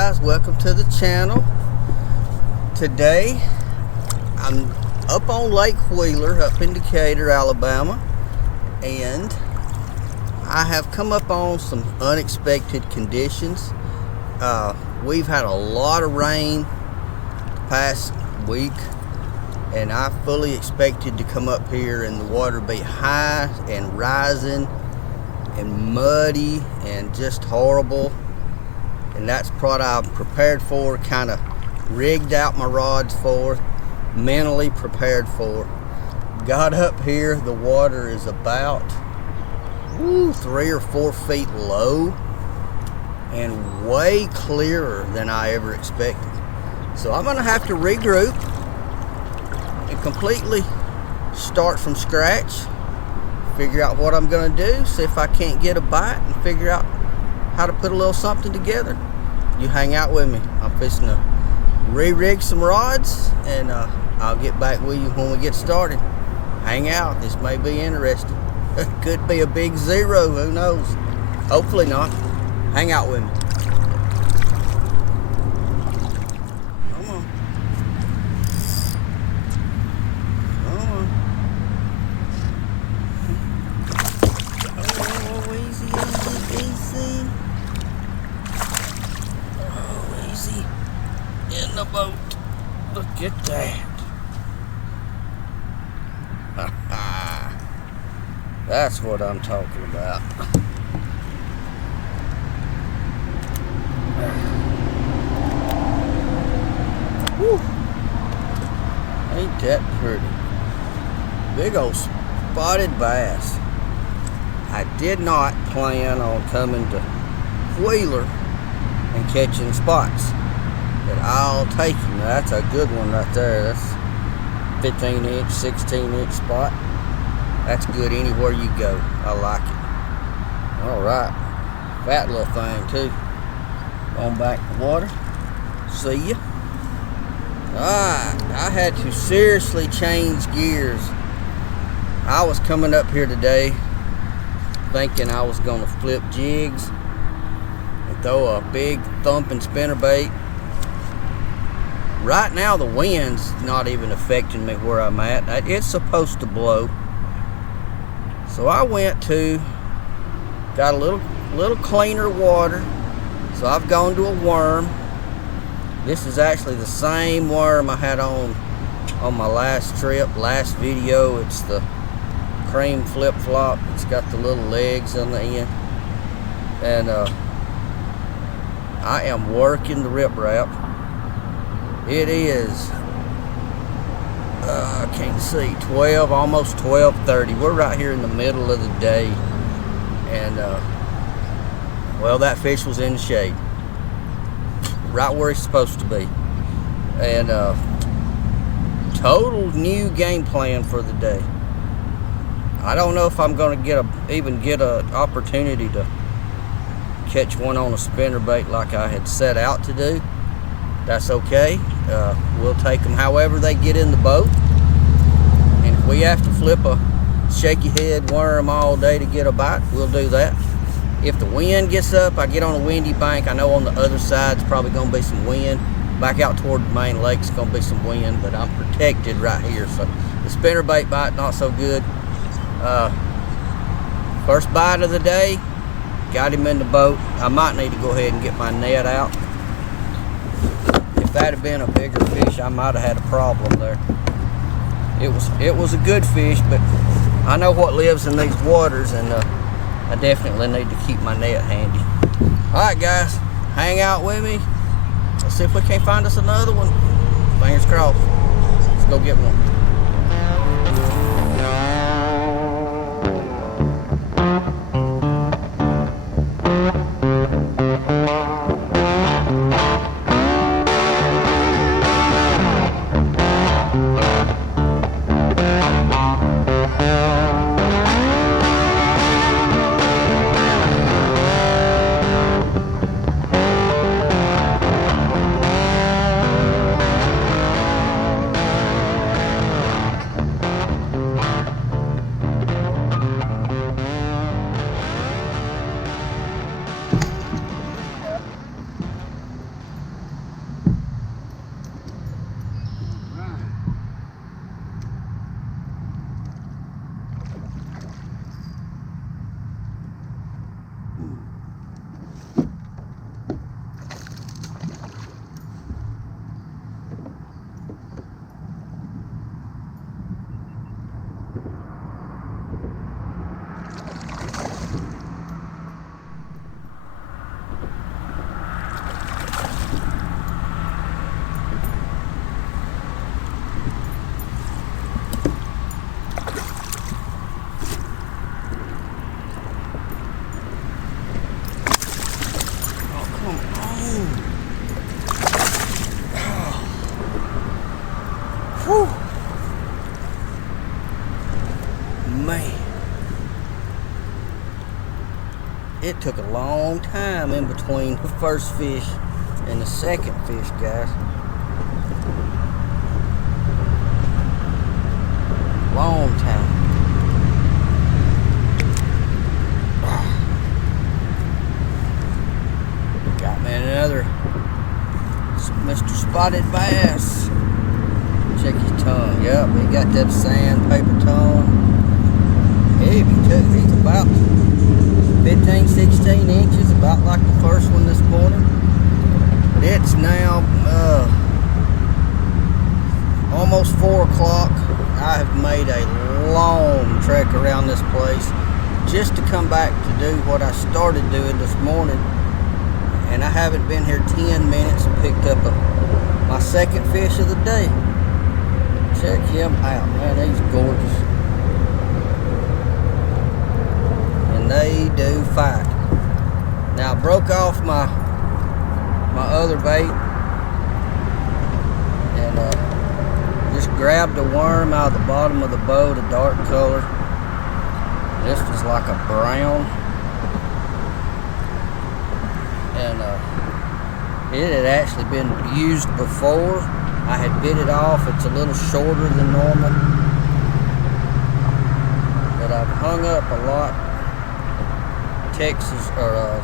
guys, welcome to the channel. Today I'm up on Lake Wheeler up in Decatur, Alabama, and I have come up on some unexpected conditions. We've had a lot of rain the past week, and I fully expected to come up here and the water be high and rising and muddy and just horrible. And that's what I'm prepared for, kind of rigged out my rods for, mentally prepared for. Got up here, the water is about 3 or 4 feet low and way clearer than I ever expected. So I'm gonna have to regroup and completely start from scratch, figure out what I'm gonna do, see if I can't get a bite, and figure out how to put a little something together. You hang out with me. I'm fixing to re-rig some rods, and I'll get back with you when we get started. Hang out. This may be interesting. It could be a big zero. Who knows? Hopefully not. Hang out with me. Come on. Come on. Oh, easy, easy, easy. Oh, easy. In the boat. Look at that. That's what I'm talking about. Whew. Ain't that pretty? Big old spotted bass. I did not plan on coming to Wheeler and catching spots, but I'll take them. That's a good one right there. That's 15-inch, 16-inch spot. That's good anywhere you go. I like it. All right. Fat little thing too. Going back to the water. See ya. Alright. I had to seriously change gears. I was coming up here today thinking I was going to flip jigs and throw a big thumping spinnerbait. Right now the wind's not even affecting me where I'm at. It's supposed to blow. So I got a little cleaner water. So I've gone to a worm. This is actually the same worm I had on my last trip, last video. It's the cream flip-flop. It's got the little legs on the end. And I am working the riprap. It is I can't see, 12, almost 12:30. We're right here in the middle of the day, and well, that fish was in the shade, right where it's supposed to be. And total new game plan for the day. I don't know if I'm going to even get an opportunity to catch one on a spinnerbait like I had set out to do. That's okay. We'll take them however they get in the boat. And if we have to flip a shaky head worm all day to get a bite, we'll do that. If the wind gets up, I get on a windy bank. I know on the other side's probably going to be some wind. Back out toward the main lake's going to be some wind, but I'm protected right here. So the spinnerbait bite, not so good. First bite of the day, got him in the boat. I might need to go ahead and get my net out. If that had been a bigger fish, I might have had a problem there. It was a good fish, but I know what lives in these waters, and I definitely need to keep my net handy. All right, guys, hang out with me. Let's see if we can't find us another one. Fingers crossed. Let's go get one. man. It took a long time in between the first fish and the second fish, guys. Long time. Got me another Mr. Spotted Bass. Check his tongue. Yep, he got that sandpaper tongue. Heavy too. He's about 15, 16 inches, about like the first one this morning. But it's now almost 4 o'clock. I have made a long trek around this place just to come back to do what I started doing this morning. And I haven't been here 10 minutes and picked up my second fish of the day. Check him out, man, he's gorgeous. And they do fight. Now I broke off my other bait and just grabbed a worm out of the bottom of the boat, a dark color. This was like a brown. And it had actually been used before. I had bit it off. It's a little shorter than normal, but I've hung up a lot. Texas or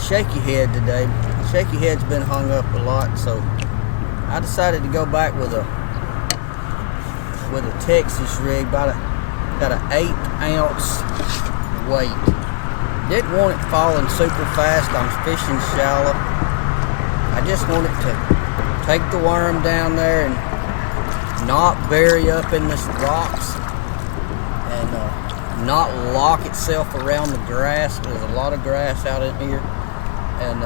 shaky head today. Shaky head's been hung up a lot, so I decided to go back with a Texas rig, got an 8-ounce weight. Didn't want it falling super fast. I'm fishing shallow. I just wanted to take the worm down there and not bury up in this rocks and not lock itself around the grass. There's a lot of grass out in here, and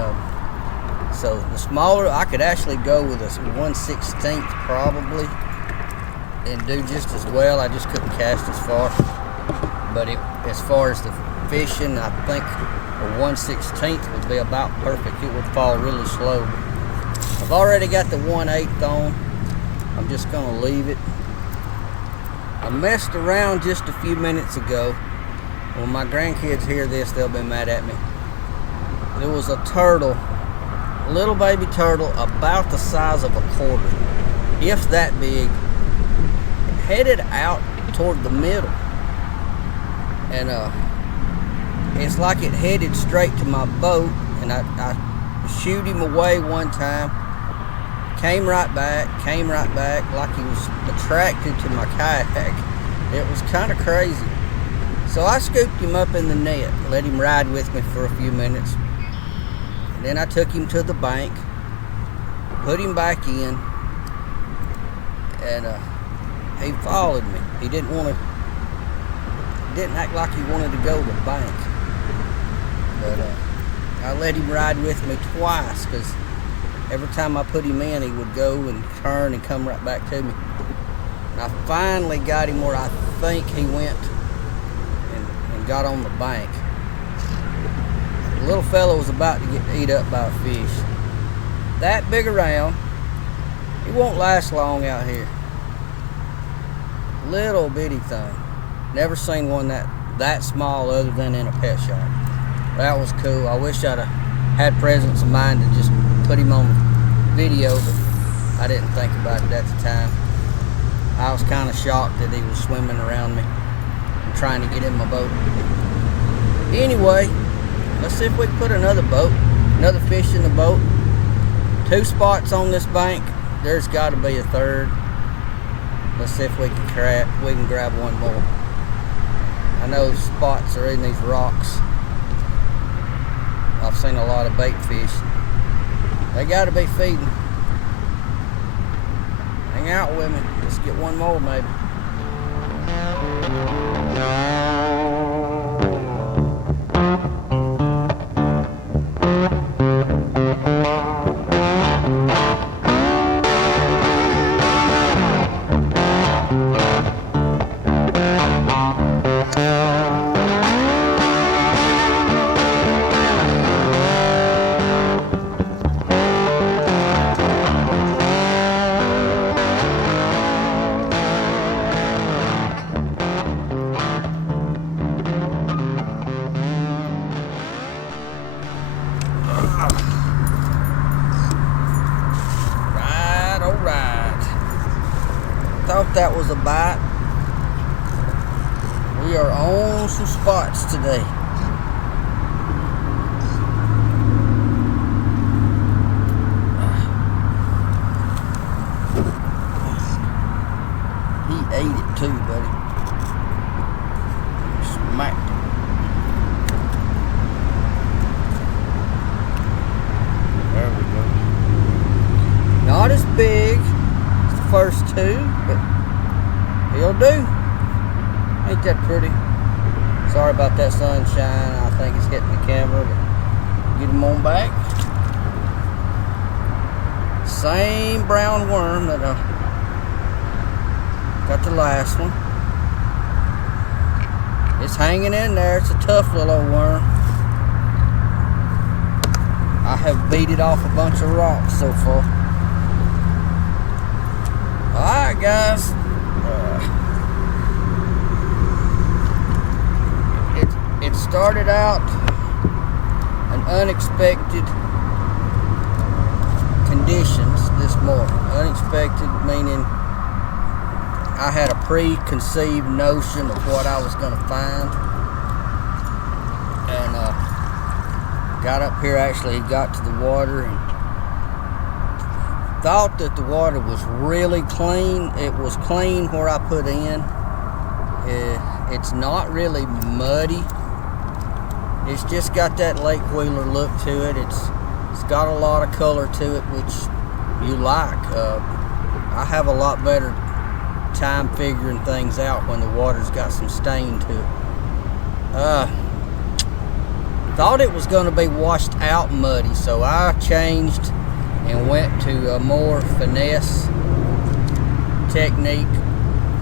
so the smaller, I could actually go with a 1/16 probably and do just as well. I just couldn't cast as far, but as far as the fishing, I think a 1/16 would be about perfect. It would fall really slow. I've already got the 1/8 on. I'm just gonna leave it. I messed around just a few minutes ago. When my grandkids hear this, they'll be mad at me. There was a turtle, a little baby turtle about the size of a quarter, if that big, headed out toward the middle. And it's like it headed straight to my boat, and I shooed him away one time, came right back like he was attracted to my kayak. It was kind of crazy. So I scooped him up in the net, let him ride with me for a few minutes, and then I took him to the bank, put him back in, and he followed me. He didn't act like he wanted to go to the bank, but I let him ride with me twice, because every time I put him in, he would go and turn and come right back to me. And I finally got him where I think he went and got on the bank. The little fella was about to get eat up by a fish. That big around, he won't last long out here. Little bitty thing. Never seen one that small other than in a pet shop. That was cool. I wish I'd have had presence of mind to just put him on video, but I didn't think about it at the time. I was kind of shocked that he was swimming around me and trying to get in my boat. Anyway, let's see if we can put another fish in the boat. 2 spots on this bank. There's got to be a third. Let's see if we can grab one more. I know the spots are in these rocks. I've seen a lot of bait fish. They gotta be feeding. Hang out with me. Let's get one more maybe. that was a bite. We are on some spots today. He ate it too, buddy. Smacked it. There we go. Not as big as the first two, but he'll do. Ain't that pretty? Sorry about that sunshine. I think it's hitting the camera, but get him on back. Same brown worm that I got the last one. It's hanging in there. It's a tough little old worm. I have beat it off a bunch of rocks so far. Alright guys. It started out an unexpected conditions this morning. Unexpected meaning I had a preconceived notion of what I was going to find, and got up here. Actually, got to the water and thought that the water was really clean. It was clean where I put in. It's not really muddy. It's just got that Lake Wheeler look to it. It's got a lot of color to it, which you like. I have a lot better time figuring things out when the water's got some stain to it. Thought it was going to be washed out muddy, so I changed and went to a more finesse technique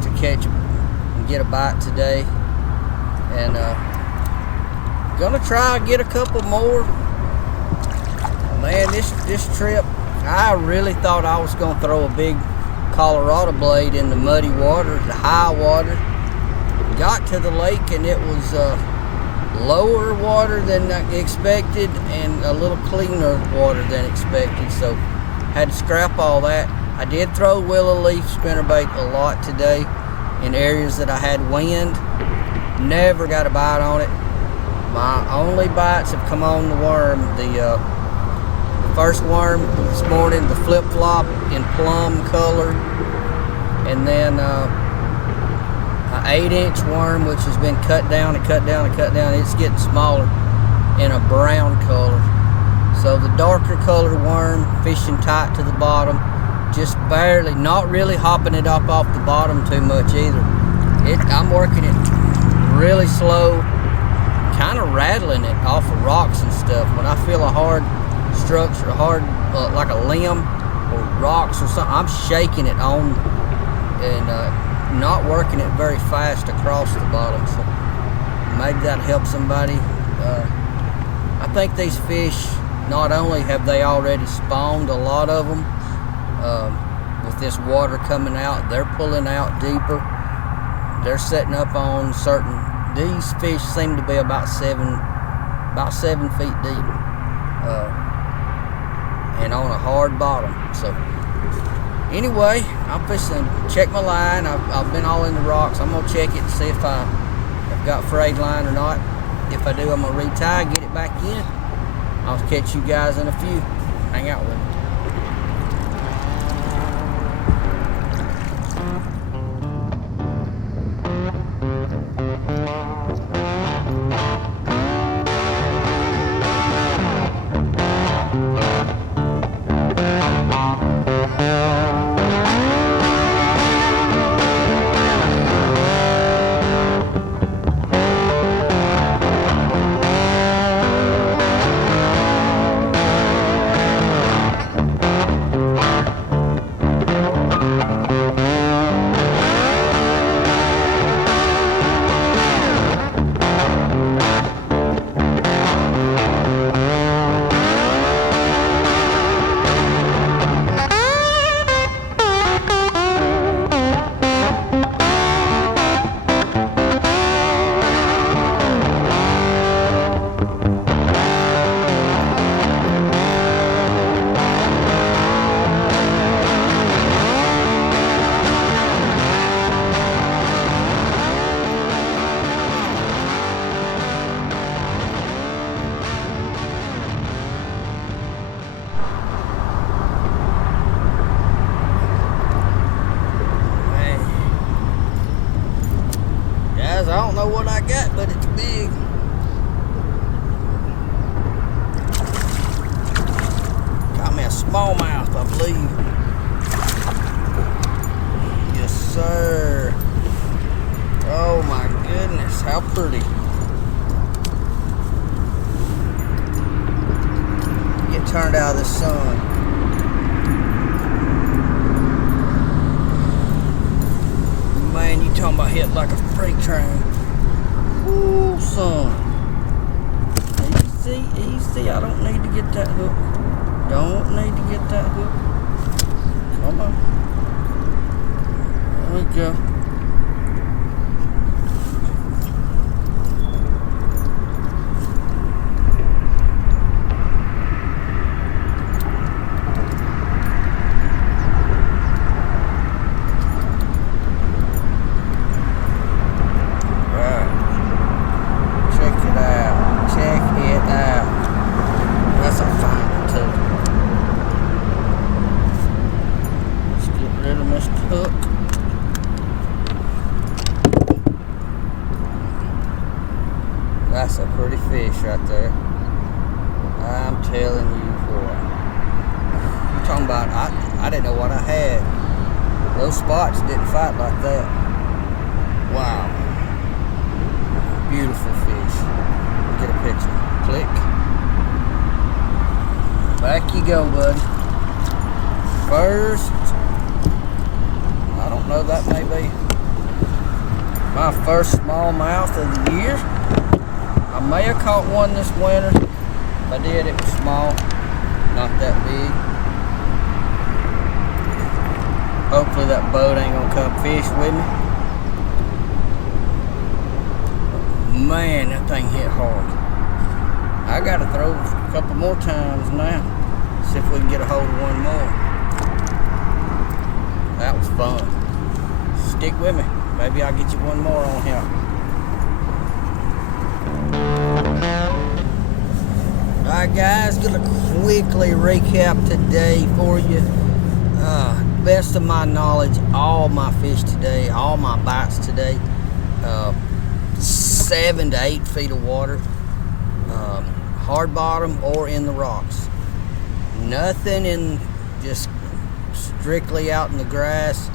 to catch and get a bite today, and gonna try and get a couple more. Man, this trip, I really thought I was gonna throw a big Colorado blade in the muddy water, the high water. Got to the lake and it was lower water than I expected and a little cleaner water than expected, so had to scrap all that. I did throw willow leaf spinnerbait a lot today in areas that I had wind. Never got a bite on it. My only bites have come on the worm. The first worm this morning, the flip-flop in plum color, and then an 8-inch worm which has been cut down and cut down and cut down. It's getting smaller in a brown color. So the darker colored worm fishing tight to the bottom, just barely, not really hopping it up off the bottom too much either. I'm working it really slow, kind of rattling it off of rocks and stuff. When I feel a hard structure, like a limb or rocks or something, I'm shaking it on and not working it very fast across the bottom. So maybe that'll help somebody. I think these fish, not only have they already spawned a lot of them, with this water coming out, they're pulling out deeper. They're setting up on certain, these fish seem to be about 7 feet deep, and on a hard bottom. So anyway, I'm fishing, check my line. I've been all in the rocks. I'm gonna check it and see if I've got frayed line or not. If I do, I'm gonna retie, get it back in. I'll catch you guys in a few. Hang out with me. guys. I don't know what I got, but it's big. Got me a smallmouth, I believe. Yes, sir. Oh my goodness, how pretty. Get turned out of the sun. Man, you talking about hit like a freight train. Ooh, son. Easy, easy. I don't need to get that hook. Don't need to get that hook. Come on. There we go. Hook. That's a pretty fish right there. I'm telling you what. You're talking about, I didn't know what I had. Those spots didn't fight like that. Wow. Beautiful fish. Get a picture. Click. Back you go, bud. First, I don't know, that may be my first smallmouth of the year. I may have caught one this winter. If I did, it was small, not that big. Hopefully that boat ain't gonna come fish with me. Man, that thing hit hard. I gotta throw a couple more times now. See if we can get a hold of one more. That was fun. Stick with me. Maybe I'll get you one more on here. Alright guys, gonna quickly recap today for you. Best of my knowledge, all my fish today, all my bites today, 7 to 8 feet of water, hard bottom or in the rocks. Nothing in, just strictly out in the grass.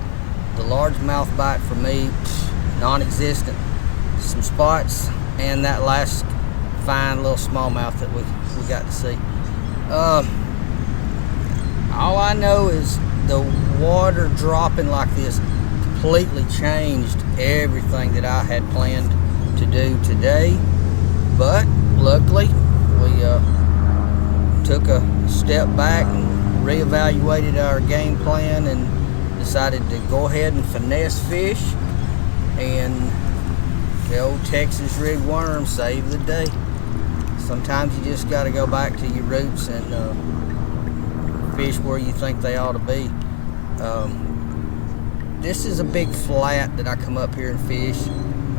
The largemouth bite for me, non-existent. Some spots and that last fine little smallmouth that we got to see. All I know is the water dropping like this completely changed everything that I had planned to do today. But luckily, we took a step back and reevaluated our game plan and decided to go ahead and finesse fish, and the old Texas rig worm saved the day. Sometimes you just got to go back to your roots and fish where you think they ought to be. This is a big flat that I come up here and fish,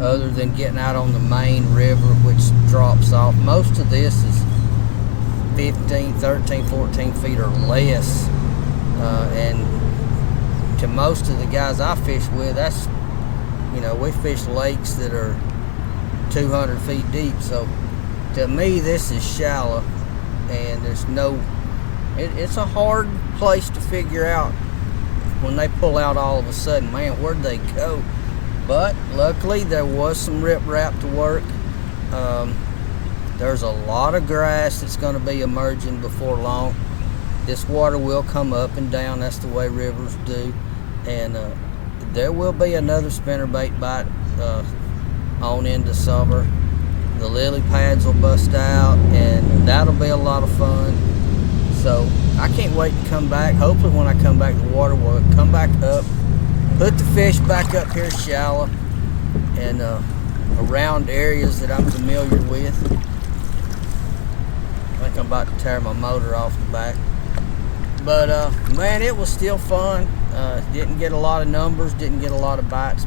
other than getting out on the main river, which drops off. Most of this is 15, 13, 14 feet or less, and to most of the guys I fish with, that's, you know, we fish lakes that are 200 feet deep. So to me, this is shallow, and there's no, it's a hard place to figure out when they pull out all of a sudden. Man, where'd they go? But luckily there was some riprap to work. There's a lot of grass that's going to be emerging before long. This water will come up and down. That's the way rivers do. And there will be another spinnerbait bite on into summer. The lily pads will bust out, and that'll be a lot of fun. So I can't wait to come back. Hopefully when I come back, the water will come back up, put the fish back up here shallow and around areas that I'm familiar with. I think I'm about to tear my motor off the back. But man, it was still fun. Didn't get a lot of numbers, didn't get a lot of bites,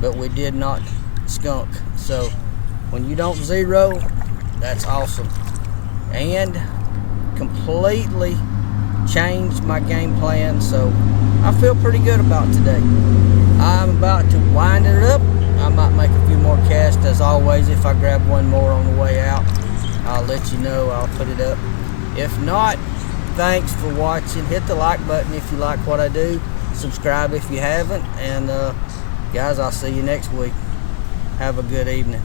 but we did not skunk. So when you don't zero, that's awesome. And completely changed my game plan, so I feel pretty good about today. I'm about to wind it up. I might make a few more casts as always, if I grab one more on the way out, I'll let you know. I'll put it up. If not, thanks for watching. Hit the like button if you like what I do. Subscribe if you haven't. And guys, I'll see you next week. Have a good evening.